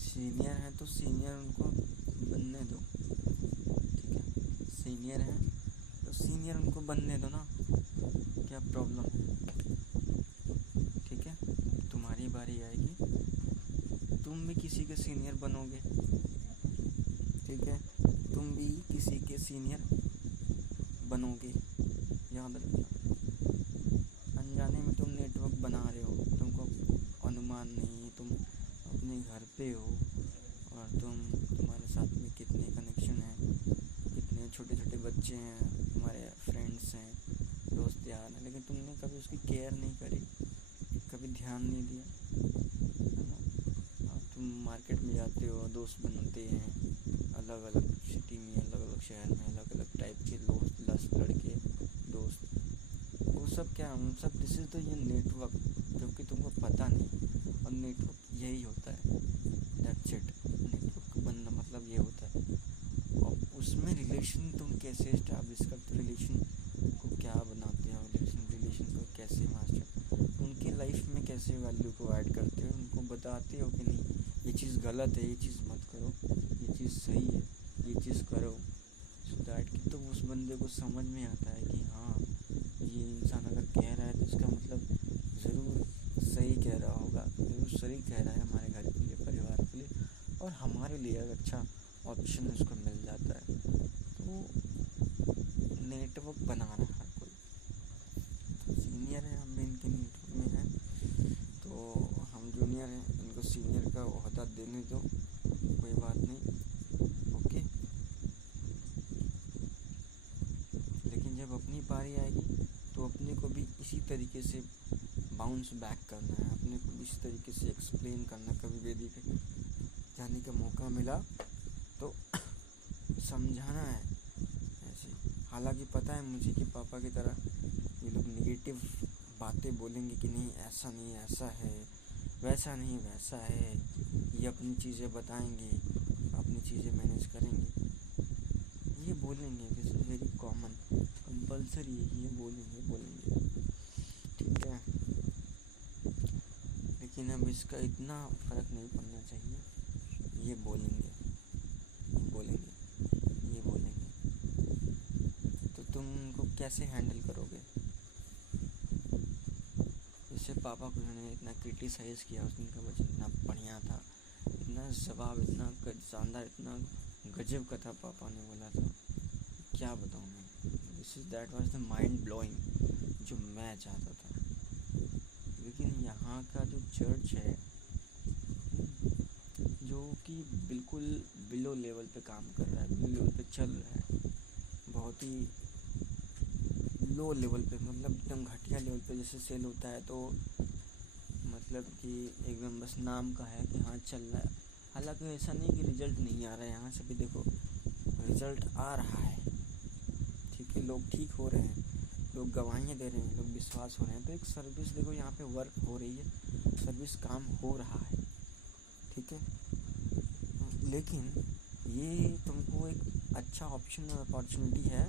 Senior हैं तो senior उनको बनने दो, ठीक है। सीनियर हैं तो सीनियर उनको बनने दो ना, क्या प्रॉब्लम है, ठीक है। तुम्हारी बारी आएगी, तुम भी किसी के सीनियर बनोगे, ठीक है। तुम भी किसी के सीनियर बनोगे, याद रखना। अनजाने में तुम नेटवर्क बना रहे हो, तुमको अनुमान नहीं है, तुम अपने घर पे हो और तुम्हारे साथ में कितने कनेक्शन हैं, कितने छोटे छोटे बच्चे हैं, तुम्हारे फ्रेंड्स हैं, दोस्त यार हैं, लेकिन तुमने कभी उसकी केयर नहीं करी, कभी ध्यान नहीं दिया, है ना। और तुम मार्केट में जाते हो, दोस्त बनते हैं अलग अलग सिटी में, अलग अलग शहर में, अलग अलग टाइप के दोस्त, लड़के दोस्त, वो सब क्या, हम सब दिस इज़ द ये नेटवर्क, क्योंकि तुमको पता नहीं। और नेटवर्क यही होता है, दैट्स इट। नेटवर्क बनना मतलब ये होता है। और उसमें रिलेशन तुम कैसे इस्टेब्लिश करते हो, रिलेशन को क्या बनाते हो, रिलेशन को कैसे मास्टर, उनकी लाइफ में कैसे वैल्यू को ऐड करते हो, उनको बताते हो कि नहीं ये चीज़ गलत है, ये चीज़ मत करो, ये चीज़ सही है, ये चीज़ करो, सो दैट कि तो उस बंदे को समझ में आता है कि हाँ ये इंसान अगर कह रहा है तो इसका मतलब ज़रूर सही कह रहा होगा, ज़रूर सही कह रहा है हमारे घर के लिए, परिवार के लिए, और हमारे लिए एक अच्छा ऑप्शन उसको मिल जाता है। तो नेटवर्क बना रहा है हर कोई, तो सीनियर है, हम भी इनके नेटवर्क में हैं, तो हम जूनियर हैं, इनको सीनियर का ओहदा देने दो, कोई बात नहीं, ओके। लेकिन जब अपनी बारी आएगी तो अपने को भी इसी तरीके से बाउंस बैक करना है, अपने को भी इसी तरीके से एक्सप्लेन करना। कभी वेदी पे जाने का मौका मिला तो समझाना है ऐसे। हालांकि पता है मुझे कि पापा की तरह ये लोग नेगेटिव बातें बोलेंगे कि नहीं ऐसा नहीं ऐसा है, वैसा नहीं वैसा है, ये अपनी चीज़ें बताएंगे, अपनी चीज़ें मैनेज करेंगे, ये बोलेंगे, this is very common, compulsory है, ये बोलेंगे, ठीक है। लेकिन अब इसका इतना फ़र्क नहीं पड़ना चाहिए, ये बोलेंगे, ये बोलेंगे, ये बोलेंगे, तो तुम उनको कैसे हैंडल करोगे। जैसे पापा को उन्होंने इतना क्रिटिसाइज़ किया, उस दिन का वचन इतना बढ़िया था, इतना जवाब इतना शानदार, इतना गजब का था, पापा ने बोला था, क्या बताऊँ मैं। That was the mind blowing जो मैं चाहता था। लेकिन यहाँ का जो चर्च है जो कि बिल्कुल बिलो लेवल पे काम कर रहा है, बिलो लेवल पे चल रहा है, बहुत ही लो लेवल पे, मतलब एकदम घटिया लेवल पे जैसे सेल होता है, तो मतलब कि एकदम बस नाम का है कि हाँ चल रहा है। हालांकि ऐसा नहीं कि रिज़ल्ट नहीं आ रहा है, यहाँ से भी देखो रिज़ल्ट आ रहा है, ठीक है, लोग ठीक हो रहे हैं, लोग गवाहियाँ दे रहे हैं, लोग विश्वास हो रहे हैं, तो एक सर्विस देखो यहाँ पे वर्क हो रही है, सर्विस काम हो रहा है, ठीक है। लेकिन ये तुमको एक अच्छा ऑप्शन और अपॉर्चुनिटी है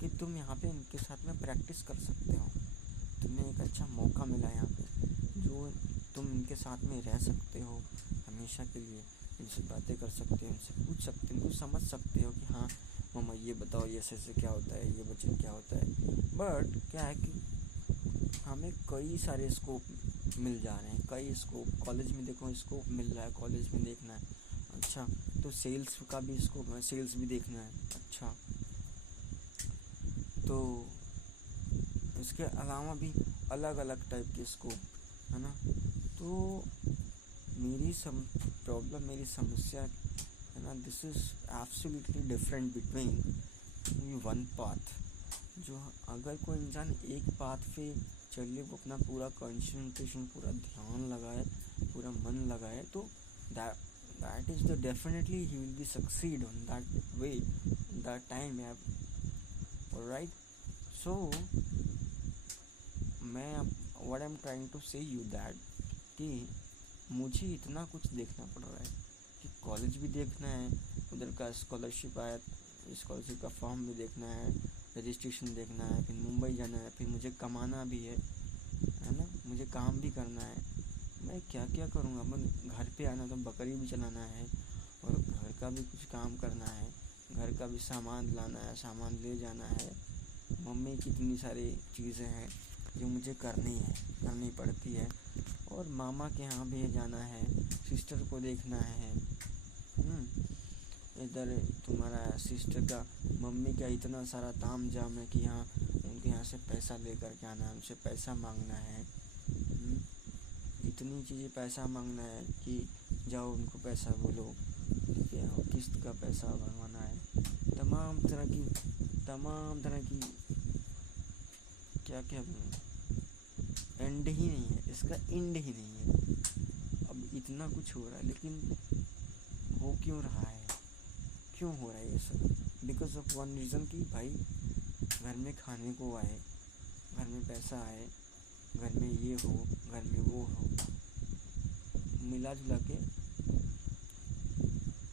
कि तुम यहाँ पे इनके साथ में प्रैक्टिस कर सकते हो, तुम्हें एक अच्छा मौका मिला यहाँ पे, जो तुम इनके साथ में रह सकते हो हमेशा के लिए, इनसे बातें कर सकते हो, इनसे पूछ सकते हो, इनको समझ सकते हो कि हाँ मम्मा ये बताओ ये ऐसे क्या होता है, ये वचन क्या होता है। बट क्या है कि हमें कई सारे स्कोप मिल जा रहे हैं, कई स्कोप, कॉलेज में देखो स्कोप मिल रहा है, कॉलेज में देखना है, अच्छा तो सेल्स का भी स्कोप है, सेल्स भी देखना है, अच्छा तो इसके अलावा भी अलग अलग टाइप के स्कोप है ना। तो मेरी प्रॉब्लम, मेरी समस्या है ना, this is absolutely different between one path. जो अगर कोई इंसान एक पाथ पे चलिए, वो अपना पूरा कंसंट्रेशन, पूरा ध्यान लगाए, पूरा मन लगाए, तो that is the definitely he will be succeed on that way, that time you have, alright। So मैं what I'm trying to say you that कि मुझे इतना कुछ देखना पड़ रहा है कि कॉलेज भी देखना है, उधर का स्कॉलरशिप आया, स्कॉलरशिप का फॉर्म भी देखना है, रजिस्ट्रेशन देखना है, फिर मुंबई जाना है, फिर मुझे कमाना भी है ना, मुझे काम भी करना है, मैं क्या क्या करूँगा। मैं घर पे आना तो बकरी भी चलाना है और घर का भी कुछ काम करना है, घर का भी सामान लाना है, सामान ले जाना है। मम्मी की इतनी सारी चीज़ें हैं जो मुझे करनी पड़ती है। और मामा के यहाँ भी जाना है, सिस्टर को देखना है। इधर तुम्हारा सिस्टर का, मम्मी का इतना सारा ताम झाम है कि यहाँ उनके यहाँ से पैसा लेकर के आना है, उनसे पैसा मांगना है। इतनी चीज़ें पैसा मांगना है कि जाओ उनको पैसा बोलो, ठीक है, और किस्त का पैसा भरवाना है। तमाम तरह की क्या क्या एंड ही नहीं है, इसका एंड ही नहीं है। अब इतना कुछ हो रहा है, लेकिन हो क्यों रहा है, क्यों हो रहा है ये सब? बिकॉज ऑफ वन रीज़न कि भाई घर में खाने को आए, घर में पैसा आए, घर में ये हो, घर में वो हो, मिला जुला के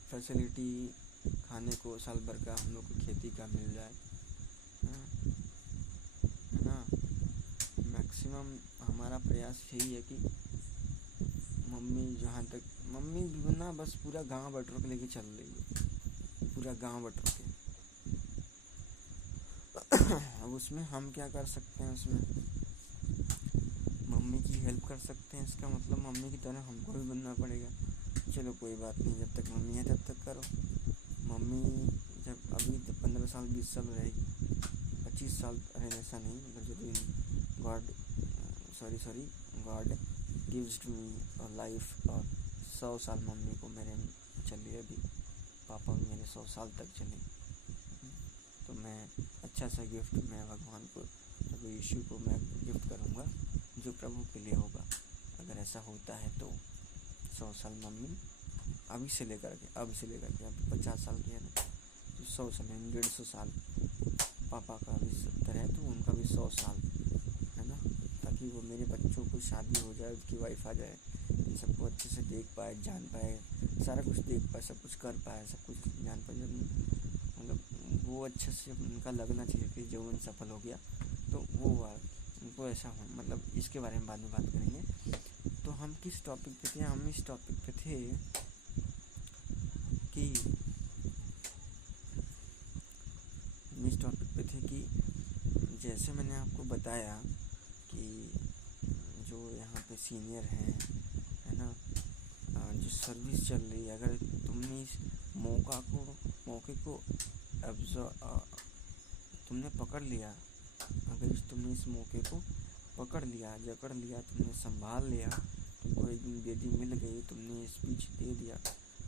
फैसिलिटी खाने को साल भर का हम लोग को खेती का मिल जाए, है ना। मैक्सिमम हमारा प्रयास यही है कि मम्मी भी ना बस पूरा गांव बटोर के लेके चल रही है, पूरा गांव बटोर के। अब उसमें हम क्या कर सकते हैं? उसमें मम्मी की हेल्प कर सकते हैं, इसका मतलब मम्मी की तरह हमको भी बनना पड़ेगा। चलो कोई बात नहीं, जब तक मम्मी है तब तक करो। मम्मी जब अभी 15 साल 20 साल रहेगी, 25 साल रहने ऐसा नहीं, मतलब जो God gives to me a life, और 100 साल मम्मी को मेरे चलिए, अभी पापा भी मेरे 100 साल तक चले, तो मैं अच्छा सा गिफ्ट मैं भगवान को, प्रभु यीशु को मैं गिफ्ट करूँगा, जो प्रभु के लिए होगा। अगर ऐसा होता है तो 100 साल मम्मी अभी से लेकर के अभी 50 साल की है ना, तो 100 साल 150 साल। पापा का भी 70 है तो उनका भी 100 साल, है ना, ताकि वो मेरे बच्चों को शादी हो जाए, उसकी वाइफ आ जाए, इन सबको अच्छे से देख पाए, जान पाए, सारा कुछ देख पाए, सब कुछ कर पाए, सब कुछ जान पाए। मतलब वो अच्छे से उनका लगना चाहिए कि जीवन सफल हो गया, तो वो उनको ऐसा हो। मतलब इसके बारे में बाद में बात करेंगे। तो हम किस टॉपिक पे थे? हम इस टॉपिक पे थे कि जैसे मैंने आपको बताया कि जो यहाँ पे सीनियर हैं, है ना, जो सर्विस चल रही है, अगर तुमने इस मौके को तुमने पकड़ लिया, अगर तुमने इस मौके को पकड़ लिया, जकड़ लिया, तुमने संभाल लिया, तुमको एक दिन बेदी मिल गई, तुमने स्पीच दे दिया,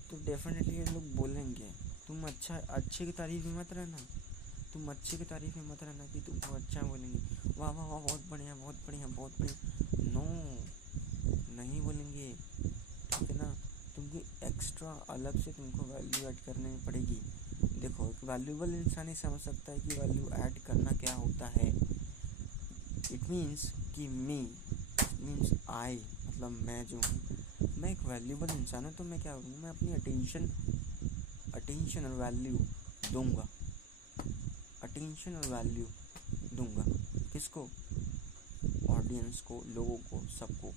तो डेफिनेटली ये लोग बोलेंगे। तुम अच्छे की तारीफ में मत रहना, तुम अच्छे की तारीफ में मत रहना कि तुमको अच्छा बोलेंगे, वाह वाह वाह बहुत बढ़िया बहुत बढ़िया बहुत बढ़िया, नो, नहीं बोलेंगे, ठीक है ना। तुमको एक्स्ट्रा अलग से तुमको वैल्यू ऐड करने पड़ेगी। देखो, एक वैल्यूबल इंसान ही समझ सकता है कि वैल्यू ऐड करना क्या होता है। इट मीन्स कि मीन्स आई, मतलब मैं जो हूँ, मैं एक वैल्यूबल इंसान हूँ, तो मैं क्या करूँगा? मैं अपनी अटेंशन और वैल्यू दूंगा, अटेंशन और वैल्यू दूंगा। किसको? ऑडियंस को, लोगों को, सबको।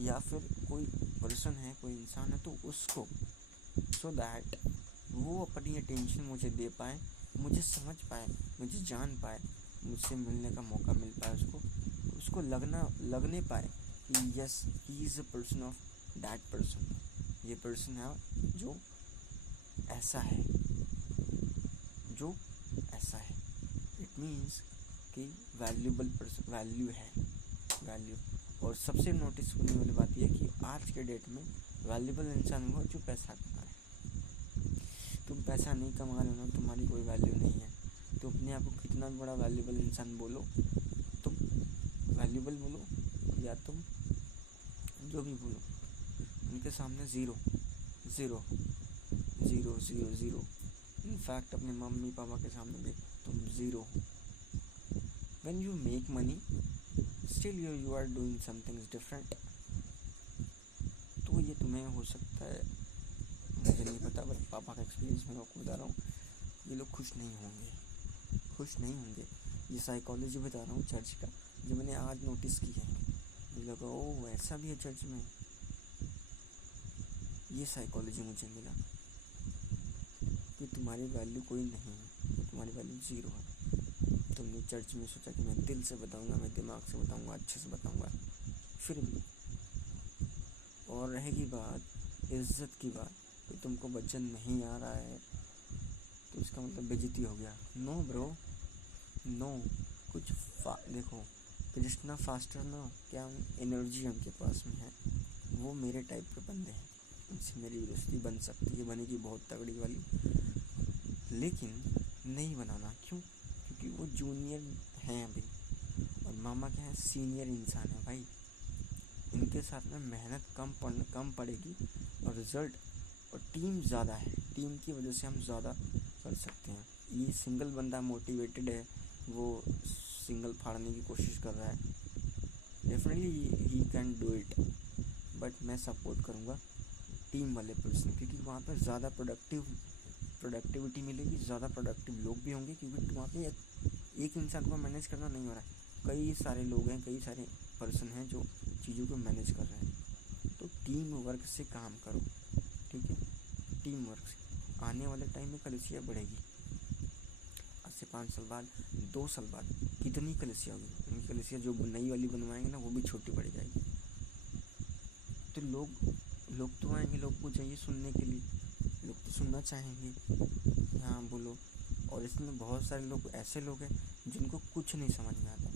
या फिर कोई पर्सन है, कोई इंसान है, तो उसको, सो दैट वो अपनी अटेंशन मुझे दे पाए, मुझे समझ पाए, मुझे जान पाए, मुझसे मिलने का मौका मिल पाए, उसको लगने पाए कि yes, he is a person of that person. ये पर्सन है जो ऐसा है, जो ऐसा है। इट मीन्स कि वैल्यूबल पर्सन, वैल्यू है, वैल्यू। और सबसे नोटिस होने वाली बात यह है कि आज के डेट में वैल्यूबल इंसान हो जो पैसा कमा रहे। तुम पैसा नहीं कमा रहे हो, तुम्हारी कोई वैल्यू नहीं है, तो अपने आप को कितना बड़ा वैल्यूबल इंसान बोलो, तुम वैल्यूबल बोलो या तुम जो भी बोलो, उनके सामने zero zero zero zero zero. In fact अपने मम्मी पापा के सामने भी तुम ज़ीरो हो। When you make money still you are doing something different. तो ये तुम्हें हो सकता है, मुझे नहीं पता, बट पापा का एक्सपीरियंस मैं आपको बता रहा हूँ, ये लोग खुश नहीं होंगे। ये साइकोलॉजी बता रहा हूँ चर्च का, जो मैंने आज नोटिस की है। मुझे लगा ओ ऐसा भी है चर्च में। ये साइकोलॉजी मुझे मिला कि तुम्हारी वैल्यू कोई नहीं है, तुम्हारी वैल्यू ज़ीरो है। तुमने चर्च में सोचा कि मैं दिल से बताऊंगा, मैं दिमाग से बताऊंगा, अच्छे से बताऊंगा, फिर भी। और रहेगी बात इज्जत की बात, कि तुमको वचन नहीं आ रहा है तो इसका मतलब बेइज्जती हो गया। No bro, no. कुछ देखो, कृष्णा फास्टर ना, क्या एनर्जी उनके पास में है, वो मेरे टाइप के बंदे हैं, उनसे मेरी दोस्ती बन सकती है, बनेगी बहुत तगड़ी वाली, लेकिन नहीं बनाना। क्यों? क्योंकि वो जूनियर हैं अभी, और मामा क्या है, सीनियर इंसान है भाई। इनके साथ में मेहनत कम पड़ेगी और रिज़ल्ट, और टीम ज़्यादा है, टीम की वजह से हम ज़्यादा कर सकते हैं। ये सिंगल बंदा मोटिवेटेड है, वो सिंगल फाड़ने की कोशिश कर रहा है, definitely he can do it, but मैं सपोर्ट करूँगा टीम वाले पर्सन, क्योंकि वहाँ पर ज़्यादा प्रोडक्टिविटी मिलेगी, ज़्यादा प्रोडक्टिव लोग भी होंगे, क्योंकि वहाँ पे एक इंसान को मैनेज करना नहीं हो रहा है, कई सारे लोग हैं, कई सारे पर्सन हैं जो चीज़ों को मैनेज कर रहे हैं। तो टीम वर्क से काम करो, ठीक है, टीम वर्क से। आने वाले टाइम में कलिसिया बढ़ेगी, आज से 5 साल बाद, 2 साल बाद कितनी कलिसिया होगी। उनकी कलिसिया जो नई वाली बनवाएंगे ना, वो भी छोटी पड़ जाएगी। तो लोग तो आएंगे, लोग को चाहिए सुनने के लिए, लोग तो सुनना चाहेंगे, हाँ बोलो। और इसमें बहुत सारे लोग ऐसे लोग हैं जिनको कुछ नहीं समझ में आता,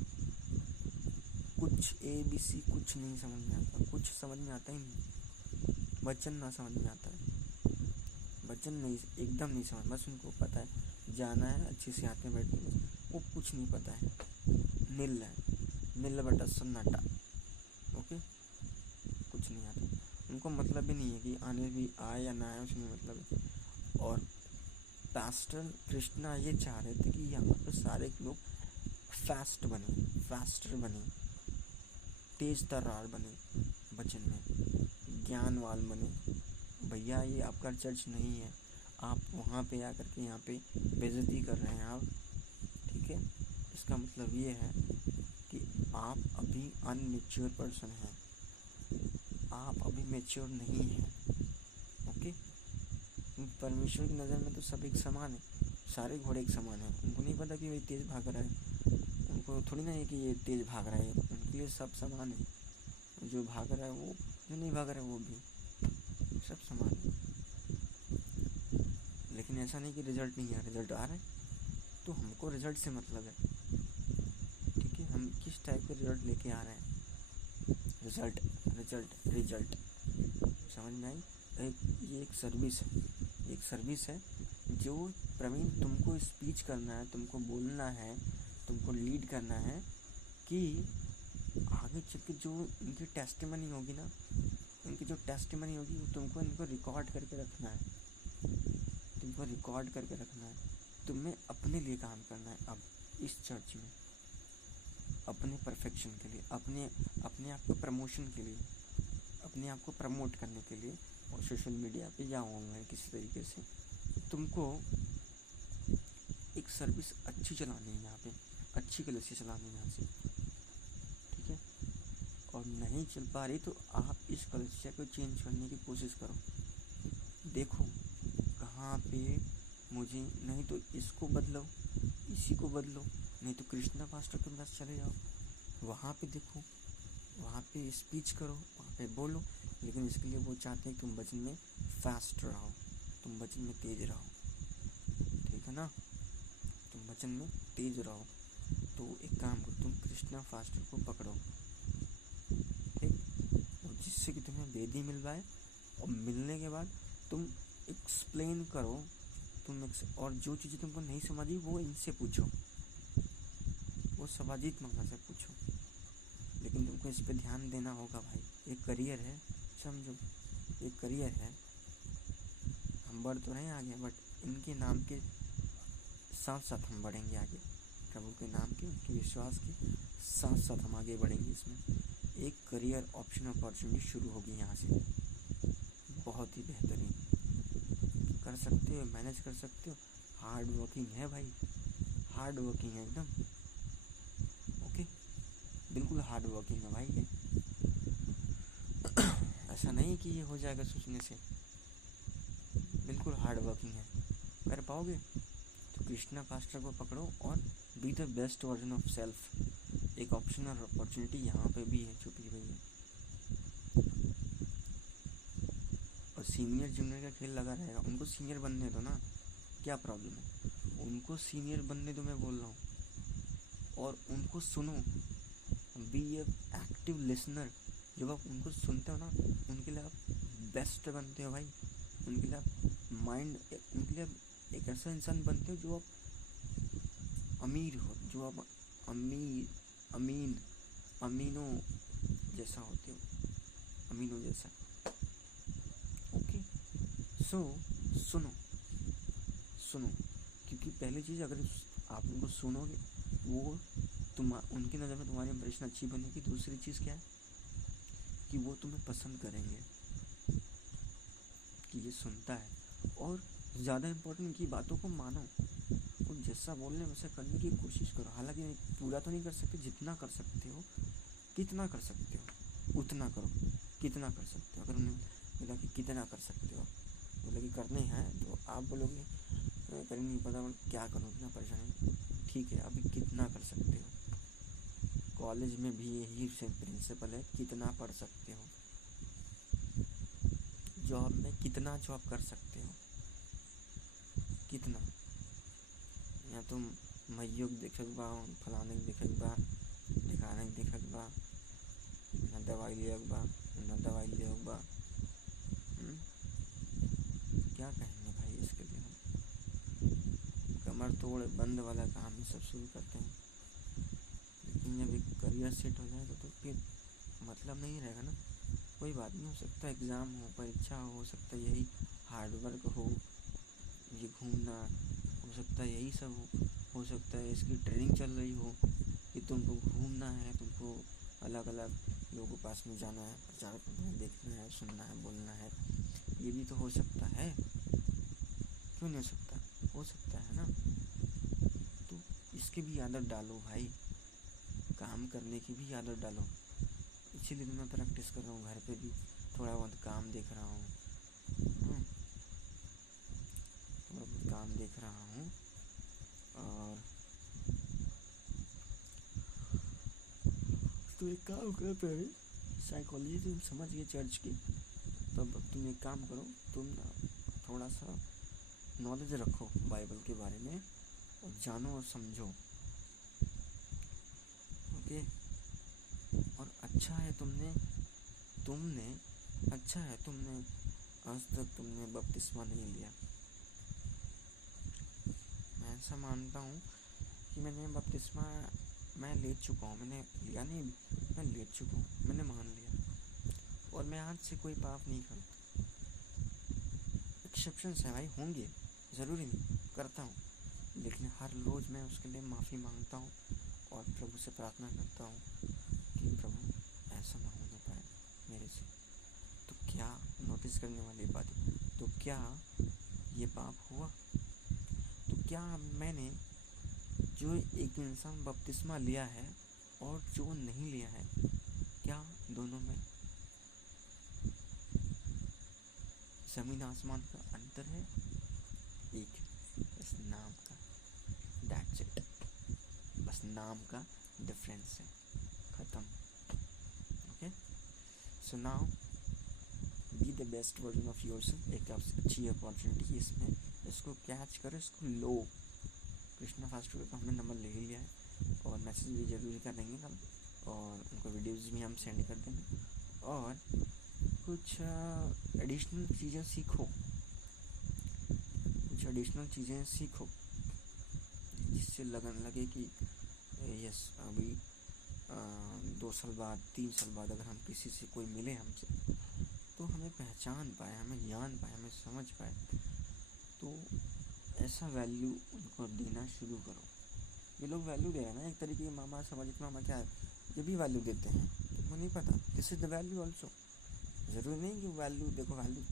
कुछ ABC कुछ नहीं समझ में आता, कुछ समझ में आता ही नहीं, वचन ना समझ में आता है, वचन नहीं, एकदम नहीं समझ, बस उनको पता है जाना है, अच्छे से हाथ में बैठना, वो कुछ नहीं पता है, नील है, नील बटा सन्नाटा, ओके, कुछ नहीं आता उनको, मतलब भी नहीं है कि आने भी आए या ना आए, उसमें मतलब है। और पास्टर कृष्णा ये चाह रहे थे कि यहाँ पे सारे लोग फास्टर बने, तेज तर्रार बने, वचन में ज्ञानवान बने। भैया ये आपका चर्च नहीं है, आप वहाँ पे आकर के यहाँ पे बेइज्जती कर रहे हैं आप, ठीक है। इसका मतलब ये है कि आप अभी अनमेच्योर पर्सन हैं, आप अभी मेच्योर नहीं हैं, ओके। परमेश्वर की नज़र में तो सब एक समान है, सारे घोड़े एक समान हैं। उनको नहीं पता कि वही तेज़ भाग रहा है, उनको थोड़ी ना है कि ये तेज़ भाग रहा है, उनके लिए सब समान है, जो भाग रहा है वो, जो नहीं भाग रहा है वो भी, सब समान है। लेकिन ऐसा नहीं कि रिज़ल्ट नहीं आ रहा, रिज़ल्ट आ रहा है, तो हमको रिज़ल्ट से मतलब है, ठीक है, हम किस टाइप के रिज़ल्ट लेके आ रहे हैं। रिज़ल्ट रिज़ल्ट रिज़ल्ट समझ में आई? ये एक सर्विस है जो प्रवीण तुमको स्पीच करना है, तुमको बोलना है, तुमको लीड करना है, कि आगे चल के जो इनकी टेस्टिमनी होगी ना, इनकी जो टेस्टिमनी होगी वो तुमको इनको रिकॉर्ड करके रखना है, तुमको रिकॉर्ड करके रखना है। तुम्हें अपने लिए काम करना है अब इस चर्च में, अपने परफेक्शन के लिए, अपने आप को प्रमोशन के लिए, अपने आप को प्रमोट करने के लिए, और सोशल मीडिया पे या ऑनलाइन किसी तरीके से तुमको एक सर्विस अच्छी चलानी है, यहाँ पे अच्छी कलिसिया चलानी है यहाँ से, ठीक है। और नहीं चल पा रही तो आप इस कलिसिया को चेंज करने की कोशिश करो, देखो कहाँ पे मुझे, नहीं तो इसको बदलो, इसी को बदलो, नहीं तो कृष्णा पास्टर के पास चले जाओ, वहाँ पे देखो, वहाँ पे स्पीच करो, वहाँ पे बोलो। लेकिन इसके लिए वो चाहते हैं कि तुम वचन में फास्ट रहो, तुम वचन में तेज रहो, ठीक है ना, तुम वचन में तेज रहो। तो एक काम करो, तुम कृष्णा फास्टर को पकड़ो, ठीक, और जिससे कि तुम्हें वेदी मिल पाए, और मिलने के बाद तुम एक्सप्लेन करो, और जो चीज़ें तुमको नहीं समझी वो इनसे पूछो, वो सवाजीत मामा से पूछो। लेकिन तुमको इस पे ध्यान देना होगा भाई, एक करियर है, समझो, एक करियर है, हम बढ़ तो रहे हैं आगे, बट इनके नाम के साथ साथ हम बढ़ेंगे आगे, प्रभु के नाम के, उनके विश्वास के साथ साथ हम आगे बढ़ेंगे। इसमें एक करियर ऑप्शन अपॉर्चुनिटी शुरू होगी यहाँ से, बहुत ही बेहतरीन, कर सकते हो, मैनेज कर सकते हो, हार्ड वर्किंग है भाई, हार्ड वर्किंग है एकदम, ओके, बिल्कुल हार्ड वर्किंग है भाई ये। ऐसा नहीं कि ये हो जाएगा सोचने से, बिल्कुल हार्ड वर्किंग है। कर पाओगे तो कृष्णा फास्टर को पकड़ो और be the best version of self. एक ऑप्शन और अपॉर्चुनिटी यहाँ पे भी है छुपी हुई है। और सीनियर जूनियर का खेल लगा रहेगा, उनको सीनियर बनने दो ना, क्या प्रॉब्लम है, उनको सीनियर बनने दो, मैं बोल रहा हूँ। और उनको सुनो, बी ए एक्टिव लिसनर। जब आप उनको सुनते हो ना, उनके लिए आप बेस्ट बनते हो भाई, उनके लिए आप उनके लिए आप एक ऐसा इंसान बनते हो जो आप अमीर हो, जो आप अमीनो जैसा होते हो, अमीनो जैसा। ओके, सो सुनो, क्योंकि पहली चीज़, अगर आप उनको सुनोगे, वो उनकी नज़र में तुम्हारी इंप्रेशन अच्छी बनेगी। दूसरी चीज़ क्या है कि वो तुम्हें पसंद करेंगे कि ये सुनता है। और ज़्यादा इम्पोर्टेंट की बातों को मानो, वो जैसा बोल रहे हैं वैसा करने की कोशिश करो। हालांकि पूरा तो नहीं कर सकते, जितना कर सकते हो, कितना कर सकते हो उतना करो, कितना कर सकते हो। अगर उन्हें बोला कि कितना कर सकते हो, बोले कि करने हैं, तो आप बोलोगे कर नहीं पता क्या करूँ, इतना परेशानी। ठीक है, अभी कितना कर सकते हो। कॉलेज में भी यही सेम प्रिंसिपल है, कितना पढ़ सकते हो। जॉब में कितना जॉब कर सकते हो, कितना। या तुम मयुग देखक बा, फलाने देखक बा, ढिकाने देखक बा, न दवाई लियक बा, न दवाई लियक बा। क्या कहेंगे भाई इसके लिए हम। कमर तोड़ बंद वाला काम ही सब शुरू करते हैं, लेकिन जब एक करियर सेट हो जाएगा तो फिर मतलब नहीं रहेगा ना। कोई बात नहीं, हो सकता है एग्ज़ाम हो, परीक्षा हो सकता है यही हार्डवर्क हो, ये घूमना हो सकता है, यही सब हो सकता है इसकी ट्रेनिंग चल रही हो कि तुमको घूमना है, तुमको अलग अलग लोगों के पास में जाना है, प्रचार करना है, देखना है, सुनना है, बोलना है। ये भी तो हो सकता है, क्यों नहीं हो सकता, हो सकता है ना। तो इसकी भी आदत डालो भाई, काम करने की भी आदत डालो। इसीलिए तो मैं प्रैक्टिस कर रहा हूँ, घर पे भी थोड़ा बहुत काम देख रहा हूँ, थोड़ा बहुत काम देख रहा हूँ। और तो एक काम कर, पहले साइकोलॉजी तुम समझ गए चर्च की, तब तुम एक काम करो, तुम ना थोड़ा सा नॉलेज रखो बाइबल के बारे में, और जानो और समझो। ओके, और अच्छा है तुमने आज तक तुमने बपतिस्मा नहीं लिया। मैं ऐसा मानता हूँ कि मैंने बपतिस्मा मैं ले चुका हूँ, मैंने लिया नहीं, मैं ले चुका हूँ, मैंने मान लिया, और मैं आज से कोई पाप नहीं करता। एक्सेप्शंस हैं भाई, होंगे, ज़रूरी नहीं करता हूँ, लेकिन हर रोज़ मैं उसके लिए माफ़ी मांगता हूँ और प्रभु से प्रार्थना करता हूँ कि प्रभु ऐसा ना होने पाए मेरे से। तो क्या नोटिस करने वाली बात है, तो क्या ये पाप हुआ? तो क्या मैंने जो एक इंसान बपतिस्मा लिया है और जो नहीं लिया है, क्या दोनों में ज़मीन आसमान का अंतर है? एक बस नाम का, दैट्स इट, बस नाम का डिफरेंस है, ख़त्म। Okay, so now be the best version of yourself. एक अच्छी अपॉर्चुनिटी इसमें, इसको कैच करो, इसको लो। कृष्णा फास्टर का हमने नंबर ले ही लिया है, और मैसेज भी ज़रूर कर देंगे कल, और उनको वीडियोज़ भी हम सेंड कर देंगे, और कुछ एडिशनल चीज़ें सीखो, जिससे लगन लगे कि यस अभी 2 साल बाद 3 साल बाद अगर हम किसी से कोई मिले हमसे, तो हमें पहचान पाए, हमें जान पाए, हमें समझ पाए। तो ऐसा वैल्यू उनको देना शुरू करो। ये लोग वैल्यू दे रहे हैं ना एक तरीके की, मामा सामाजिक मामा क्या है, ये भी वैल्यू देते हैं, तुमको नहीं पता, this is the value also. ज़रूरी नहीं कि वैल्यू, देखो वैल्यू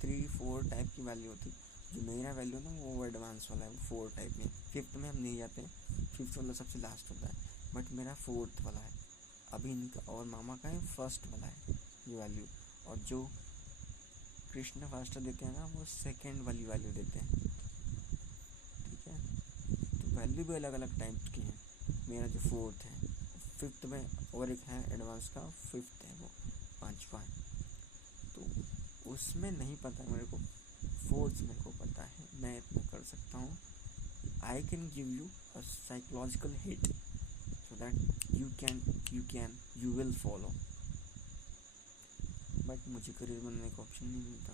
3-4 टाइप की वैल्यू होती है। जो मेरा वैल्यू ना वो एडवांस वाला है, वो 4 टाइप में, 5th में हम नहीं जाते हैं, 5th वाला सबसे लास्ट होता है, बट मेरा 4th वाला है। अभी इनका और मामा का है 1st वाला है जो वैल्यू, और जो कृष्ण फास्टर देते हैं ना, वो सेकंड वाली वैल्यू देते हैं, ठीक है। तो वैल्यू भी अलग अलग टाइप की हैं। मेरा जो 4th है, 5th में और एक है एडवांस का, 5th है वो 5वां है, तो उसमें नहीं पता है मेरे को। 4th मेरे को पता है, मैं इतना कर सकता हूँ, I can give you a psychological hit so that you will follow, but मुझे करियर बनने का ऑप्शन नहीं मिलता।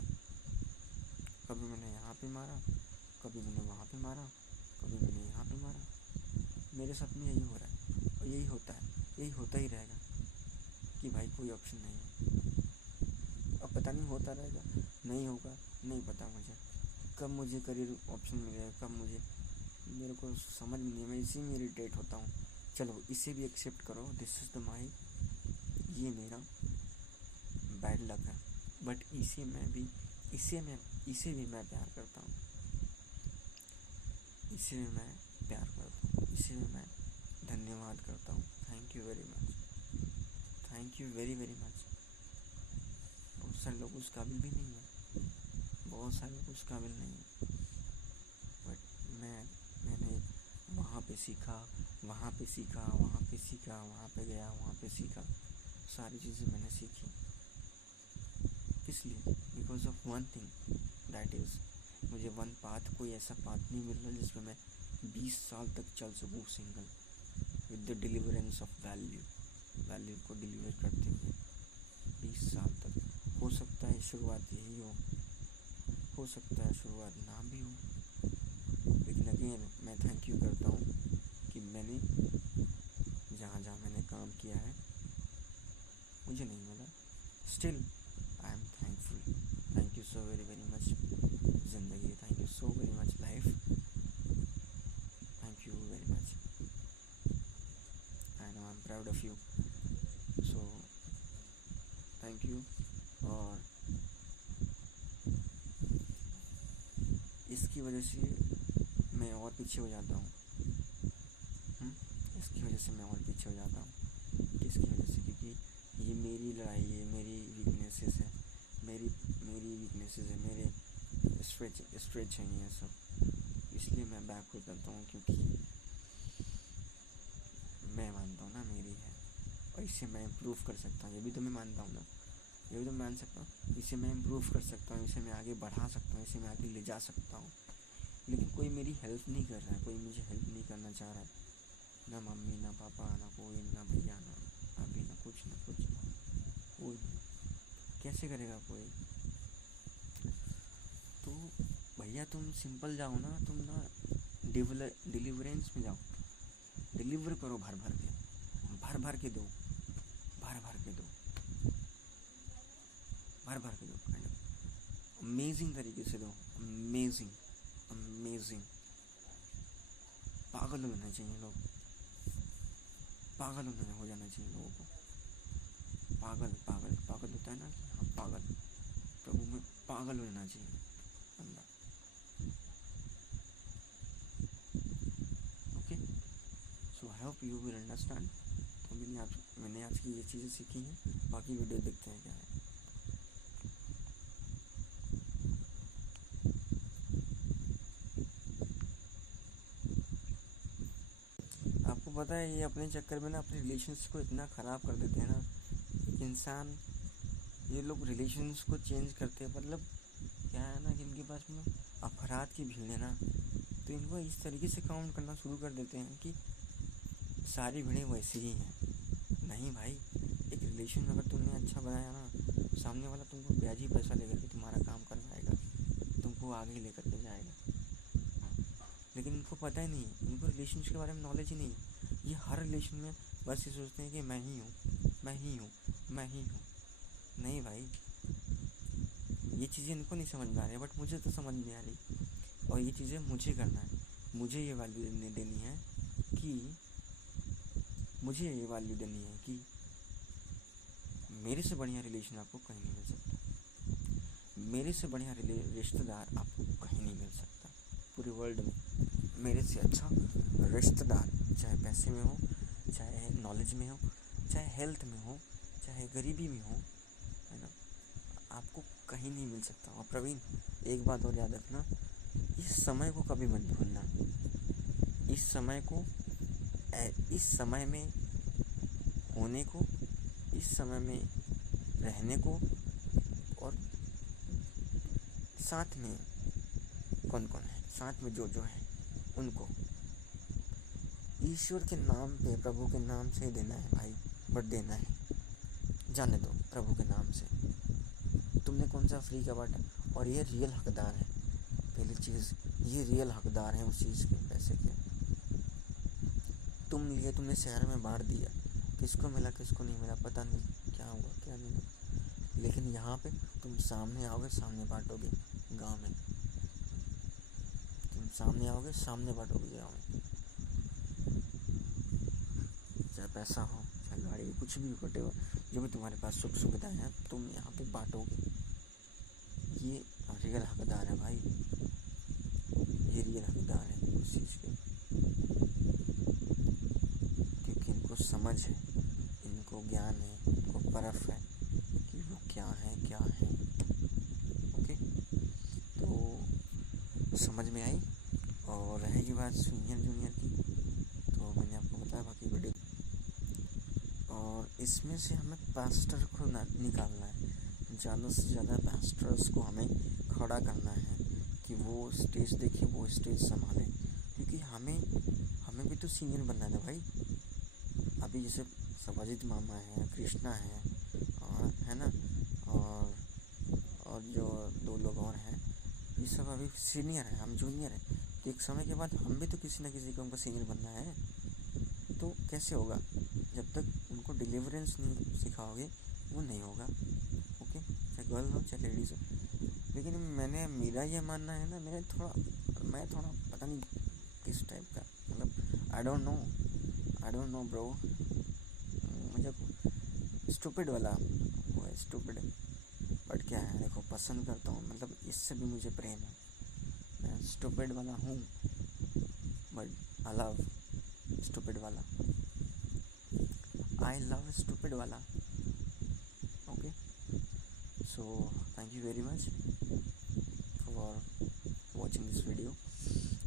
कभी मैंने यहाँ पे मारा, कभी मैंने वहाँ पे मारा, कभी मैंने यहाँ पे मारा। मेरे साथ में यही हो रहा है और यही होता है, यही होता ही रहेगा कि भाई कोई ऑप्शन नहीं है। अब पता नहीं होता रहेगा, नहीं होगा, नहीं पता मुझे कब मुझे करियर ऑप्शन मिलेगा, कब मेरे को समझ में नहीं है। मैं इसी में इरिटेट होता हूँ। चलो इसे भी एक्सेप्ट करो, दिस इज़ द माई, ये मेरा बैड लक है, बट इसे भी मैं प्यार करता हूँ, इसे भी मैं प्यार करता हूँ, इसे भी मैं धन्यवाद करता हूँ। Thank you very much, thank you very very much. बहुत सारे लोग उस काबिल भी नहीं है, बहुत सारे लोग उस काबिल नहीं है, बट मैंने वहाँ पे सीखा, वहाँ पे सीखा, वहाँ पे सीखा, वहाँ पे गया, वहाँ पे सीखा, सारी चीज़ें मैंने सीखी। इसलिए because of one thing, that is मुझे वन पाथ, कोई ऐसा पाथ नहीं मिल रहा जिसमें मैं 20 साल तक चल सकूँ single, with the deliverance of value को डिलीवर करते हुए 20 साल तक। हो सकता है शुरुआत यही हो सकता है शुरुआत ना भी हो, लेकिन अगेन मैं थैंक यू करता हूँ कि मैंने जहाँ मैंने काम किया है मुझे नहीं मिला, still I am thankful. Thank you so very very much ज़िंदगी, thank you so very much life, thank you very much, I know I am proud of you, so thank you. और इसकी वजह से मैं और पीछे हो जाता हूँ, इसकी वजह से मैं और पीछे हो जाता हूँ। किसकी वजह से? क्योंकि ये मेरी लड़ाई है, मेरी वीकनेसेस है, मेरी वीकनेसेस है, मेरे स्ट्रेच हैं ये सब, इसलिए मैं बैक हो जाता हूँ, क्योंकि मैं मानता हूँ ना मेरी है और इससे मैं इम्प्रूव कर सकता हूँ। ये भी तो मैं मानता हूँ ना, ये भी तो मान सकता हूँ, इसे मैं इम्प्रूव कर सकता हूँ, इसे मैं आगे बढ़ा सकता हूँ, इसे मैं आगे ले जा सकता हूँ। लेकिन कोई मेरी हेल्प नहीं कर रहा है, कोई मुझे हेल्प नहीं करना चाह रहा है, ना मम्मी, ना पापा, ना कोई, ना भैया, ना अभी, ना कुछ कोई नहीं। कैसे करेगा कोई? तो भैया तुम सिंपल जाओ ना, तुम ना डिलीवरेंस में जाओ, डिलीवर करो, भर भर के दो, भर भर के दो, काइंड ऑफ अमेजिंग तरीके से दो, अमेजिंग। पागल होना चाहिए लोग, पागल हो जाना चाहिए लोगों को। पागल होता है ना कि हाँ पागल, प्रभु में पागल हो जाना चाहिए बंदा। Okay, so I hope you will understand. तो मैंने आज की ये चीज़ें सीखी हैं, बाकी वीडियो देखते हैं क्या है। आपको पता है ये अपने चक्कर में ना अपने रिलेशंस को इतना ख़राब कर देते हैं ना इंसान, ये लोग रिलेशंस को चेंज करते हैं। मतलब क्या है ना कि इनके पास में अपराध की भीड़ है ना, तो इनको इस तरीके से काउंट करना शुरू कर देते हैं कि सारी भीड़ें वैसे ही हैं। नहीं भाई, एक रिलेशन अगर तुमने अच्छा बनाया ना, सामने वाला तुमको ब्याज ही पैसा लेकर के तुम्हारा काम करवाएगा, तुमको आगे लेकर के जाएगा। लेकिन इनको पता ही नहीं, इनको रिलेशनशिप के बारे में नॉलेज ही नहीं। ये हर रिलेशन में बस ये सोचते हैं कि मैं ही हूँ। नहीं भाई, ये चीज़ें इनको नहीं समझ में आ रही, बट मुझे तो समझ में आ रही। और ये चीज़ें मुझे करना है, मुझे ये वैल्यू देनी है कि मेरे से बढ़िया रिलेशन आपको कहीं नहीं मिल सकता, मेरे से बढ़िया रिश्तेदार आपको कहीं नहीं मिल सकता पूरे वर्ल्ड में। मेरे से अच्छा रिश्तेदार, चाहे पैसे में हो, चाहे नॉलेज में हो, चाहे हेल्थ में हो, चाहे गरीबी में हो, है ना, कहीं नहीं मिल सकता। और प्रवीण, एक बात और याद रखना, इस समय को कभी मत भूलना। इस समय में होने को, इस समय में रहने को, और साथ में कौन कौन है, साथ में जो जो है उनको ईश्वर के नाम पे, प्रभु के नाम से ही देना है भाई, बट देना है। जाने दो प्रभु के नाम से, तुमने कौन सा फ्री का बांटा, और ये रियल हकदार है। पहली चीज़, ये रियल हकदार है उस चीज़ के, पैसे के। तुम लिए, तुमने शहर में बांट दिया, किसको मिला किसको नहीं मिला पता नहीं, क्या हुआ क्या नहीं हुआ, लेकिन यहाँ पे तुम सामने आओगे, सामने बांटोगे गाँव में। तुम सामने आओगे, सामने बांटोगे गाँव में। चाहे पैसा हो, चाहे गाड़ी हो, कुछ भी कटे हो, जो भी तुम्हारे पास सुख सुविधाएं हैं, तुम यहाँ पे बांटोगे। ये रियल हकदार है भाई, ये रियल हकदार है उस चीज़ के, क्योंकि इनको समझ है, इनको ज्ञान है, इनको परख है कि वो क्या है क्या है। ओके, तो समझ में आई। और रहेगी बात सीनियर जूनियर की, तो मैंने आपको बताया बाकी वीडियो। और इसमें से हमें पास्टर को निकालना है, ज़्यादा से ज़्यादा पास्टर्स को हमें खड़ा करना है कि वो स्टेज देखे, वो स्टेज संभालें, क्योंकि हमें भी तो सीनियर बनना है ना भाई। अभी जैसे सवाजित मामा है, कृष्णा है ना, और जो 2 लोग और हैं, ये सब अभी सीनियर हैं, हम जूनियर हैं। तो एक समय के बाद हम भी तो किसी न किसी को हमको सीनियर बनना है। तो कैसे होगा, जब तक उनको डिलीवरेंस नहीं सिखाओगे वो नहीं होगा। ओके, चाहे गर्ल हो चाहे लेडीज़ हो। लेकिन मेरा ये मानना है ना, मैं थोड़ा पता नहीं किस टाइप का, मतलब आई डोंट नो ब्रो, मुझे स्टूपिड वाला वो है, स्टूपिड। बट क्या है, देखो पसंद करता हूँ, मतलब इससे भी मुझे प्रेम है। मैं स्टूपिड वाला हूँ, बट आई लव स्टूपिड वाला, I love stupid वाला। Okay, so thank you very much for watching this video।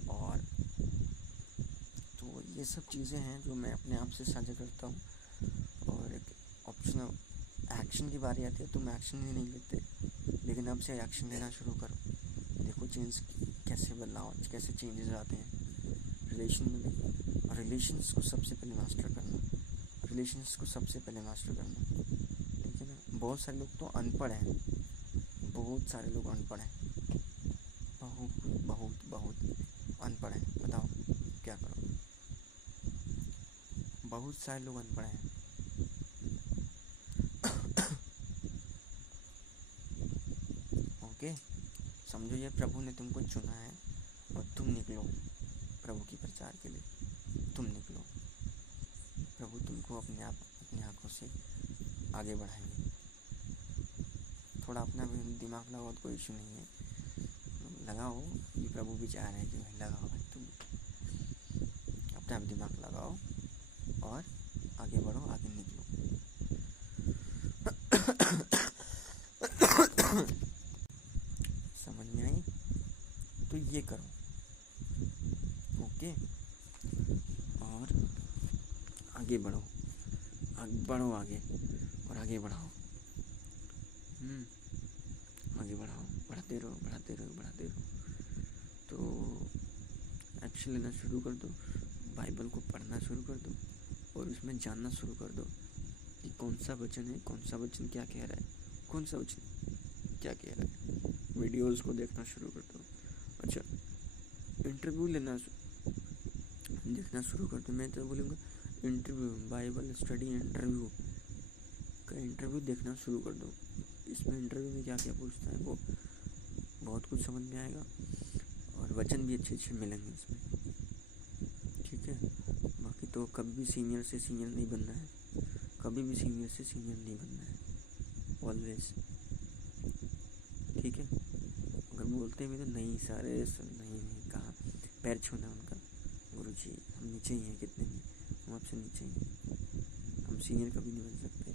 और तो ये सब चीज़ें हैं जो मैं अपने आप से साझा करता हूँ। और एक ऑप्शनल एक्शन की बारी आती है, तुम एक्शन ही नहीं लेते, लेकिन अब से एक्शन लेना शुरू करो। देखो चेंज कैसे, बदलाव कैसे चेंजेस आते हैं रिलेशन में भी। और रिलेशंस को सबसे पहले मास्टर करना, ठीक है ना। बहुत सारे लोग तो अनपढ़ हैं, बहुत सारे लोग अनपढ़ हैं, बहुत अनपढ़ हैं। बताओ क्या करो, बहुत सारे लोग अनपढ़ हैं। ओके, समझो ये प्रभु ने तुमको चुना है और तुम निकलो प्रभु की प्रचार के लिए, तुम निकलो। प्रभु तुमको अपनी आंखों से आगे बढ़ाएंगे। थोड़ा अपना भी दिमाग लगाओ तो कोई इशू नहीं है, लगाओ, ये प्रभु भी चाह रहे हैं कि भाई लगाओ भाई, तुम अपना भी दिमाग लगाओ और आगे बढ़ो, आगे निकलो। समझ में आई? तो ये करो। ओके, और आगे बढ़ो आगे, और आगे बढ़ाओ, आगे बढ़ाओ, बढ़ाते रहो। तो एक्शन लेना शुरू कर दो, बाइबल को पढ़ना शुरू कर दो, और उसमें जानना शुरू कर दो कि कौन सा वचन है, कौन सा वचन क्या कह रहा है, वीडियोस को देखना शुरू कर दो। अच्छा, इंटरव्यू देखना शुरू कर दो। मैं तो बोलूँगा इंटरव्यू, बाइबल स्टडी इंटरव्यू देखना शुरू कर दो। इसमें इंटरव्यू में क्या क्या पूछता है वो बहुत कुछ समझ में आएगा, और वचन भी अच्छे मिलेंगे इसमें, ठीक है। बाकी तो कभी भी सीनियर से सीनियर नहीं बनना है, ऑलवेज, ठीक है। अगर बोलते भी तो नहीं सारे, नहीं कहा, पैर छूना उनका, गुरुजी हम नीचे ही हैं, कितने भी हम आपसे नीचे ही हैं, हम सीनियर कभी नहीं बन सकते।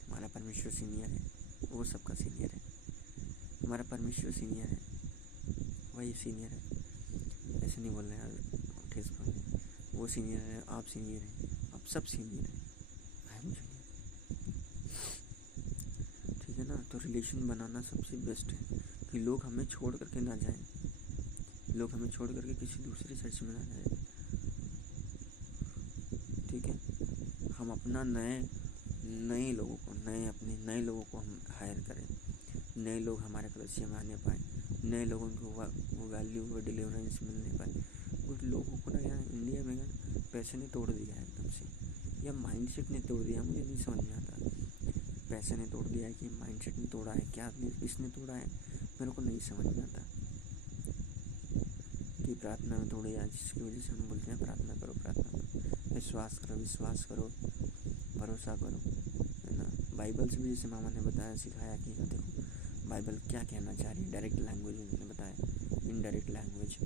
हमारा परमेश्वर सीनियर है, वो सबका सीनियर है। हमारा परमेश्वर सीनियर है, वही सीनियर है। ऐसे नहीं बोल रहे यार, ठेस बोल रहे, वो सीनियर है, आप सीनियर हैं, आप सब सीनियर हैं, आई एम जूनियर। ठीक है ना। तो रिलेशन बनाना सबसे बेस्ट है कि लोग हमें छोड़ करके ना जाएं, लोग हमें छोड़ करके किसी दूसरे चर्च में ना जाए। ठीक है। हम अपना नए लोगों को हम हायर करें, नए लोग हमारे कलीसिया में आने पाए, नए लोगों को वो वैल्यू, वो डिलीवरेंस मिलने पाए। कुछ लोगों को ना यहाँ इंडिया में पैसे ने तोड़ दिया है एकदम से, या माइंडसेट ने तोड़ दिया, मुझे नहीं समझ में आता। पैसे ने तोड़ दिया है कि माइंडसेट ने तोड़ा है, क्या इसने तोड़ा है, मेरे को नहीं समझ में आता। कि प्रार्थना में तोड़े या जिसकी वजह से हम बोलते हैं प्रार्थना करो, प्रार्थना करो, विश्वास करो, विश्वास करो, भरोसा करो, है ना। बाइबल से भी जैसे मामा ने बताया, सिखाया कि देखो बाइबल क्या कहना चाह रही है, डायरेक्ट लैंग्वेज में उन्होंने बताया, इनडायरेक्ट लैंग्वेज,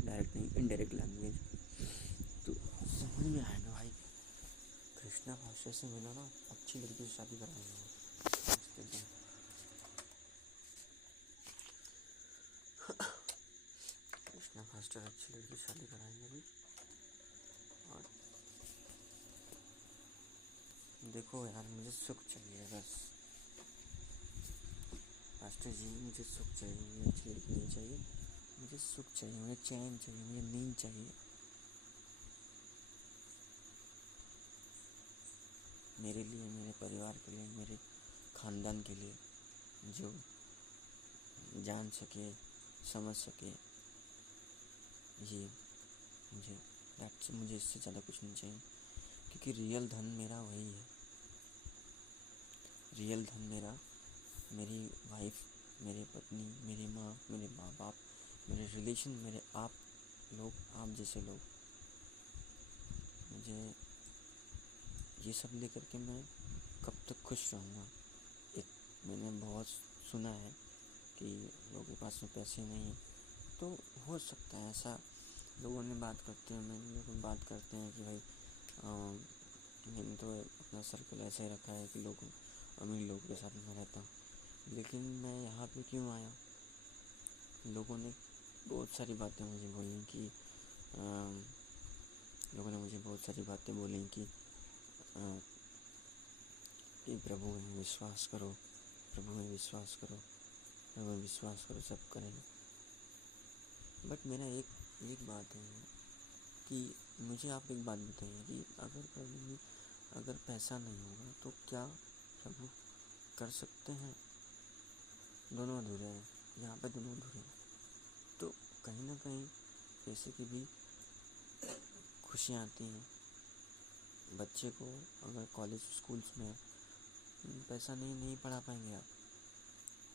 डायरेक्ट नहीं इनडायरेक्ट लैंग्वेज। तो समझ में आएगा भाई। कृष्णा भाषा से मिला ना, अच्छी लड़की से शादी कराएंगे। कृष्णा फास्टर अच्छी लड़की शादी कराएंगे अभी। और देखो यार, मुझे सुख चाहिए बस, मास्टर जी मुझे सुख चाहिए, मुझे अच्छी लड़की नहीं चाहिए, मुझे सुख चाहिए, मुझे चैन चाहिए, मुझे नींद चाहिए। मेरे लिए, मेरे परिवार के लिए, मेरे ख़ानदान के लिए, जो जान सके, समझ सके, ये मुझे इससे ज़्यादा कुछ नहीं चाहिए। क्योंकि रियल धन मेरा वही है, रियल धन मेरा मेरी वाइफ, मेरी पत्नी, मेरी माँ, मेरे माँ बाप, मेरे रिलेशन, मेरे आप लोग, आप जैसे लोग। मुझे ये सब लेकर के मैं कब तक खुश रहूँगा। मैंने बहुत सुना है कि लोगों के पास में पैसे नहीं हैं, तो हो सकता है ऐसा। लोगों ने बात करते हैं, लोग बात करते हैं कि भाई मैंने तो अपना सर्कल ऐसे ही रखा है कि लोग अमीर लोगों के साथ में रहता हूँ। लेकिन मैं यहाँ पे क्यों आया? लोगों ने बहुत सारी बातें मुझे बोली कि प्रभु में विश्वास करो, प्रभु में विश्वास करो, प्रभु में विश्वास करो, सब करेंगे। बट मेरा एक बात है कि मुझे आप एक बात बताइए कि अगर प्रभु में अगर पैसा नहीं होगा तो क्या प्रभु कर सकते हैं? दोनों अधूरे हैं, यहाँ पे दोनों अधूरे हैं। तो कहीं ना कहीं पैसे की भी खुशियाँ आती हैं। बच्चे को अगर कॉलेज स्कूल्स में पैसा नहीं पढ़ा पाएंगे, आप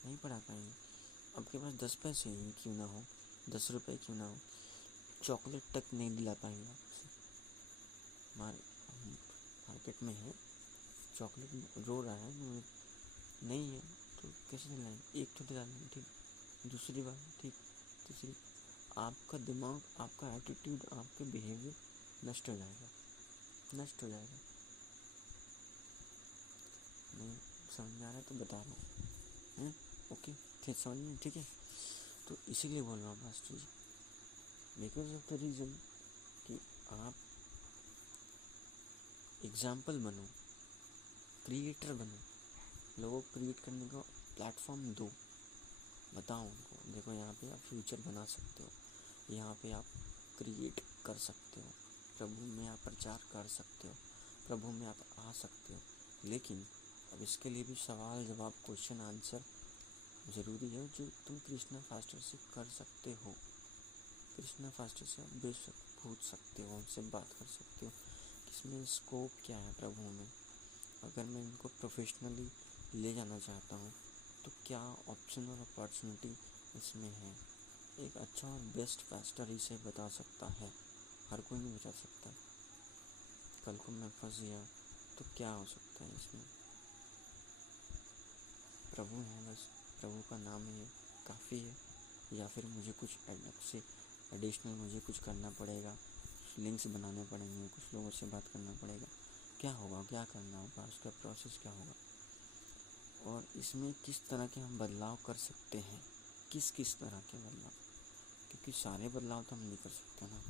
नहीं पढ़ा पाएंगे। आपके पास 10 पैसे ही क्यों ना हो, 10 रुपये क्यों ना हो, चॉकलेट तक नहीं दिला पाएंगे आपसे। मार्केट में है, चॉकलेट रो रहा है, नहीं है तो कैसे दिलाएंगे? एक तो दिलाएंगे, ठीक। दूसरी बात, ठीक, तीसरी, आपका दिमाग, आपका एटीट्यूड, आपके बिहेवियर नष्ट हो जाएगा। नहीं समझ में आ रहा है तो बता रहा हूँ, ओके, फिर समझ में, ठीक है। तो इसीलिए बोल रहा हूँ master ji, because of the reason कि आप एग्जाम्पल बनो, क्रिएटर बनो, लोगों को क्रिएट करने का प्लेटफॉर्म दो। बताओ उनको, देखो यहाँ पे आप फ्यूचर बना सकते हो, यहाँ पे आप क्रिएट कर सकते हो, प्रभु में आप प्रचार कर सकते हो, प्रभु में आप आ सकते हो। लेकिन अब इसके लिए भी सवाल जवाब, क्वेश्चन आंसर ज़रूरी है, जो तुम कृष्णा फास्टर से कर सकते हो। कृष्णा फास्टर से आप बेशक पूछ सकते हो, उनसे बात कर सकते हो कि इसमें स्कोप क्या है प्रभु में। अगर मैं इनको प्रोफेशनली ले जाना चाहता हूँ तो क्या ऑप्शन और अपॉर्चुनिटी इसमें है। एक अच्छा और बेस्ट फास्टर इसे बता सकता है, हर कोई नहीं बता सकता। कल को मैं फंस गया तो क्या हो सकता है इसमें? प्रभु है, बस प्रभु का नाम है, काफ़ी है। या फिर मुझे कुछ अलग से एडिशनल मुझे कुछ करना पड़ेगा, लिंक्स बनाने पड़ेंगे, कुछ लोगों से बात करना पड़ेगा, क्या होगा, क्या करना होगा, उसका प्रोसेस क्या होगा, और इसमें किस तरह के हम बदलाव कर सकते हैं। किस किस तरह के बदलाव, क्योंकि सारे बदलाव तो हम नहीं कर सकते ना,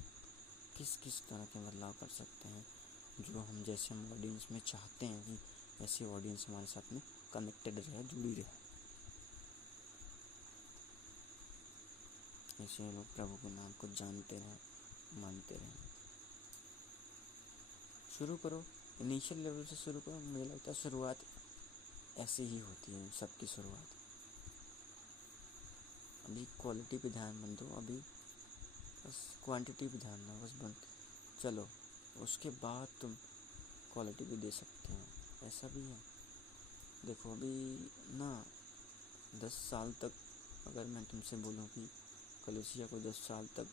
किस किस तरह के बदलाव कर सकते हैं जो हम जैसे हम ऑडियंस में चाहते हैं कि ऐसी ऑडियंस हमारे साथ में कनेक्टेड रहे, जुड़ी रहे, ऐसे लोग प्रभु के नाम को जानते रहें, मानते रहें। शुरू करो, इनिशियल लेवल से शुरू करो। मुझे लगता है शुरुआत ऐसे ही होती है, सबकी शुरुआत। अभी क्वालिटी पे ध्यान मत दो, अभी बस क्वांटिटी पे ध्यान दो, बस बंद चलो, उसके बाद तुम क्वालिटी भी दे सकते हो। ऐसा भी है, देखो अभी ना 10 साल तक अगर मैं तुमसे बोलूँ कि कलीसिया को 10 साल तक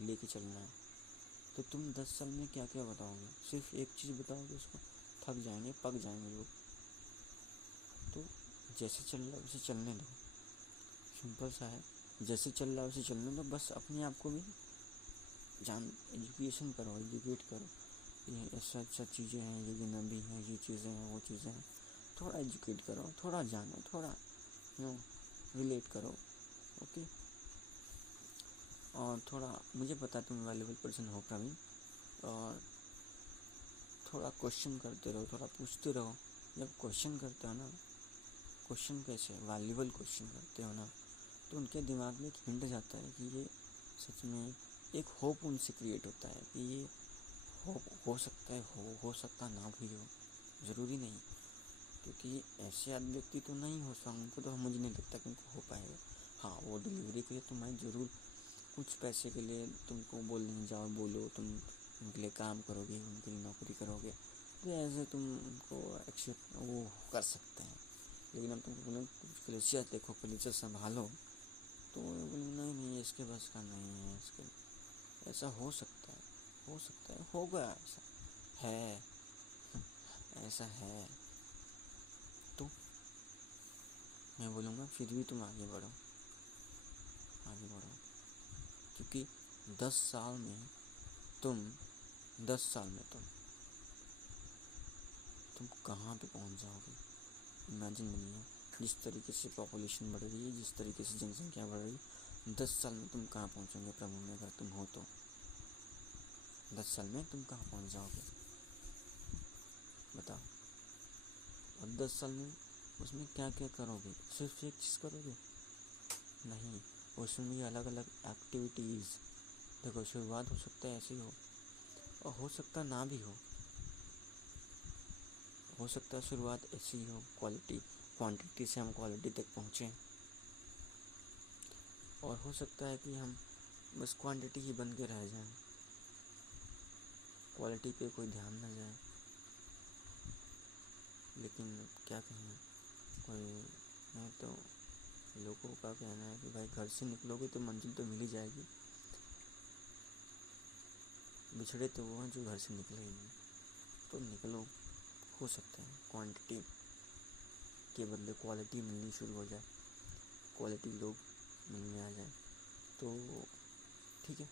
लेके चलना है, तो तुम 10 साल में क्या क्या बताओगे? सिर्फ एक चीज़ बताओगे, उसको थक जाएंगे, पक जाएंगे लोग। तो जैसे चल रहा है वैसे चलने दो, सिंपल सा है, जैसे चल रहा है वैसे चलने दो। बस अपने आप को भी एजुकेशन करो, एजुकेट करो, ये ऐसा अच्छा चीज़ें हैं, ये नबी हैं, ये चीज़ें हैं, वो चीज़ें हैं। थोड़ा एजुकेट करो, थोड़ा जानो, थोड़ा रिलेट करो, ओके। और थोड़ा मुझे पता तुम वैल्यूबल पर्सन हो प्रवीण, और थोड़ा क्वेश्चन करते रहो, थोड़ा पूछते रहो। जब क्वेश्चन करते हो ना, क्वेश्चन कैसे वैल्यूबल क्वेश्चन करते हो ना, तो उनके दिमाग में एक हिंट जाता है कि ये सच में एक होप उनसे क्रिएट होता है कि ये हो सकता है, हो सकता ना भी हो, ज़रूरी नहीं, क्योंकि ऐसे आदमी व्यक्ति तो नहीं हो सकता, उनको तो मुझे नहीं लगता कि उनको हो पाएगा। हाँ, वो डिलीवरी के लिए तो मैं ज़रूर कुछ पैसे के लिए तुमको बोलने जाओ, बोलो तुम उनके लिए काम करोगे, उनके लिए नौकरी करोगे, तो ऐसे तुम उनको एक्सेप्ट वो कर सकते हैं। लेकिन अब तुमको बोलें कलीसिया देखो, कलीसिया संभालो, तो बोलेंगे नहीं नहीं इसके बस का नहीं है, इसके ऐसा हो सकता है, हो सकता है, होगा, ऐसा है ऐसा है। तो मैं बोलूँगा फिर भी तुम आगे बढ़ो, आगे बढ़ो, क्योंकि 10 साल में तुम 10 साल में तुम कहाँ पे पहुँच जाओगे, इमेजिन बनिए। जिस तरीके से पॉपुलेशन बढ़ रही है, जिस तरीके से जनसंख्या बढ़ रही है, 10 साल में तुम कहाँ पहुँचोगे प्रभु में, अगर तुम हो तो 10 साल में तुम कहाँ पहुँच जाओगे बताओ। और 10 साल में उसमें क्या क्या करोगे? सिर्फ एक चीज़ करोगे? नहीं, उसमें भी अलग अलग एक्टिविटीज़। देखो शुरुआत हो सकता है ऐसी हो, और हो सकता ना भी हो सकता है शुरुआत ऐसी हो, क्वांटिटी से हम क्वालिटी तक पहुँचें, और हो सकता है कि हम बस क्वांटिटी ही बन के रह जाएं, क्वालिटी पे कोई ध्यान ना जाए। लेकिन क्या कहें, कोई नहीं, तो लोगों का कहना है कि भाई घर से निकलोगे तो मंजिल तो मिल ही जाएगी, बिछड़े तो वो हैं जो घर से निकले ही नहीं। तो निकलो, हो सकता है क्वांटिटी के बदले क्वालिटी मिलनी शुरू हो जाए, क्वालिटी लोग मिलने आ जाए, तो ठीक है।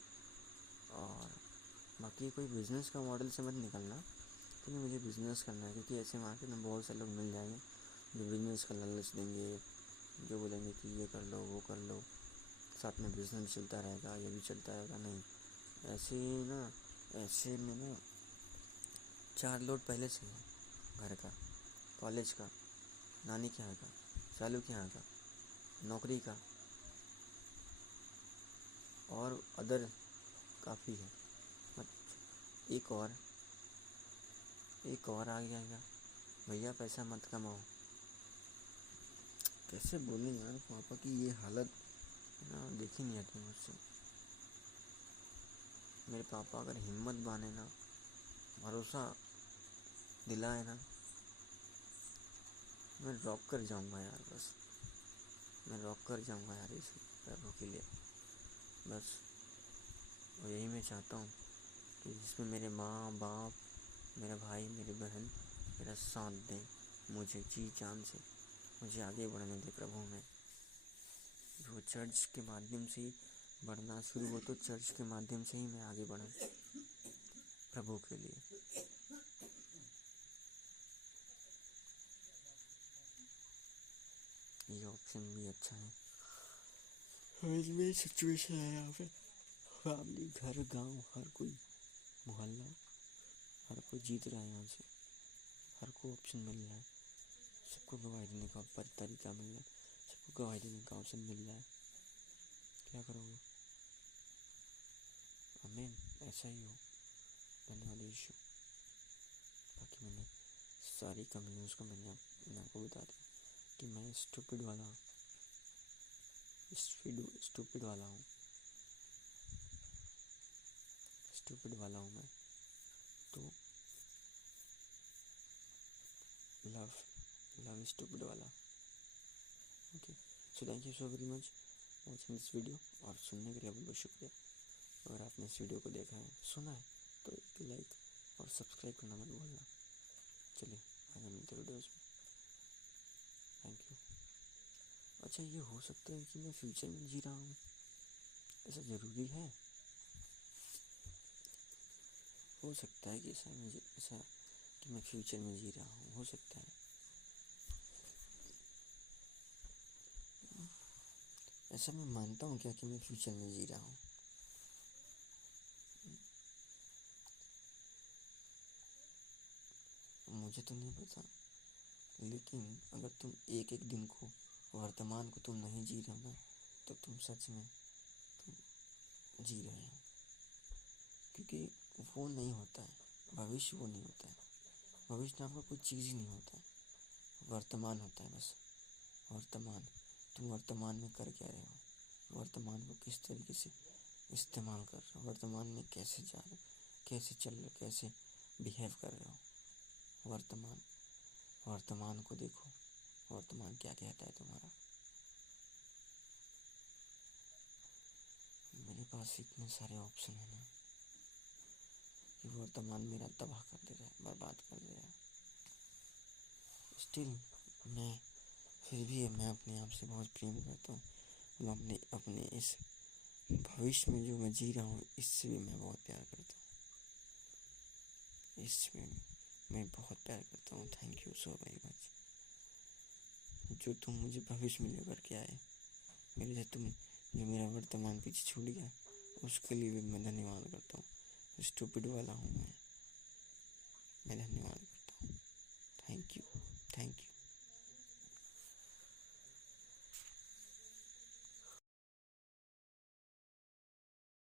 और बाकी कोई बिज़नेस का मॉडल से मत निकलना, क्योंकि मुझे बिज़नेस करना है, क्योंकि ऐसे मार्केट में बहुत से लोग मिल जाएंगे जो बिज़नेस का लालच देंगे, जो बोलेंगे कि ये कर लो, वो कर लो, साथ में बिज़नेस चलता रहेगा, ये भी चलता रहेगा। नहीं, ऐसे ना, ऐसे में ना 4 लोड पहले से है, घर का, कॉलेज का, नानी के यहाँ का, सालू के यहाँ का, नौकरी का, और अदर काफ़ी है। एक और आ जाएगा, भैया पैसा मत कमाओ। कैसे बोलें यार पापा की ये हालत ना, देखी नहीं आती मुझसे। मेरे पापा अगर हिम्मत बांधे ना, भरोसा दिलाए ना, मैं रॉक कर जाऊंगा यार, बस मैं रॉक कर जाऊंगा यार इस प्रभु के लिए। बस यही मैं चाहता हूँ कि जिसमें मेरे माँ बाप, मेरा भाई, मेरी बहन मेरा साथ दें, मुझे जी जान से मुझे आगे बढ़ने दे प्रभु में। जो चर्च के माध्यम से ही बढ़ना शुरू हो, तो चर्च के माध्यम से ही मैं आगे बढ़ूँ प्रभु के लिए। ये ऑप्शन भी अच्छा है। समझ में सिचुएशन है यहाँ पे। फैमिली, घर, गांव, हर कोई, मोहल्ला, हर कोई जीत रहा है यहाँ से। हर को ऑप्शन मिल रहा है, सबको गवाही देने का तरीका मिल रहा है, सबको गवाही देने का ऑप्शन मिल रहा है। क्या करोगे? आमीन, ऐसा ही हो। धन्यवाद यीशु। बाकी मैंने सारी कमियों को मैंने आपको बता दिया कि मैं स्टूपिड वाला हूँ। स्टूपिड वाला हूँ मैं। तो लव स्टूपिड वाला। Okay, so thank you so very much watching this video, और सुनने के लिए बहुत बहुत शुक्रिया। अगर आपने इस वीडियो को देखा है, सुना है, तो एक लाइक और सब्सक्राइब करना मत भूलना। चलिए आगे मिलते वीडियोज़ में। Thank you. अच्छा, ये हो सकता है कि मैं फ्यूचर में जी रहा हूँ, ऐसा ज़रूरी है? हो सकता है कि ऐसा कि मैं फ्यूचर में जी रहा हूँ, हो सकता है। ऐसा मैं मानता हूँ क्या कि मैं फ्यूचर में जी रहा हूँ? मुझे तो नहीं पता, लेकिन अगर तुम एक एक दिन को, वर्तमान को तुम नहीं जी रहे हो ना, तो तुम सच में तुम जी रहे हो। क्योंकि वो नहीं होता है, भविष्य वो नहीं होता है। भविष्य नाम का कोई चीज़ ही नहीं होता है, वर्तमान होता है बस। वर्तमान, तुम वर्तमान में कर क्या रहे हो, वर्तमान को किस तरीके से इस्तेमाल कर रहे हो, वर्तमान में कैसे जा रहे हो, कैसे चल रहे हो, कैसे बिहेव कर रहे हो। वर्तमान को देखो, वर्तमान क्या कहता है तुम्हारा। मेरे पास इतने सारे ऑप्शन है ना कि वर्तमान मेरा तबाह कर दे रहा है, बर्बाद कर दे रहा है। स्टिल मैं अपने आप से बहुत प्रेम करता हूँ। मैं अपने इस भविष्य में जो मैं जी रहा हूँ, इससे भी मैं बहुत प्यार करता हूँ। इसमें मैं बहुत प्यार करता हूँ। Thank you so very much. जो तुम मुझे भविष्य में लेकर के आए, मेरे से तुम जो मेरा वर्तमान पीछे छूट गया, उसके लिए भी मैं धन्यवाद करता हूँ। स्टूपिड वाला हूँ मैं धन्यवाद।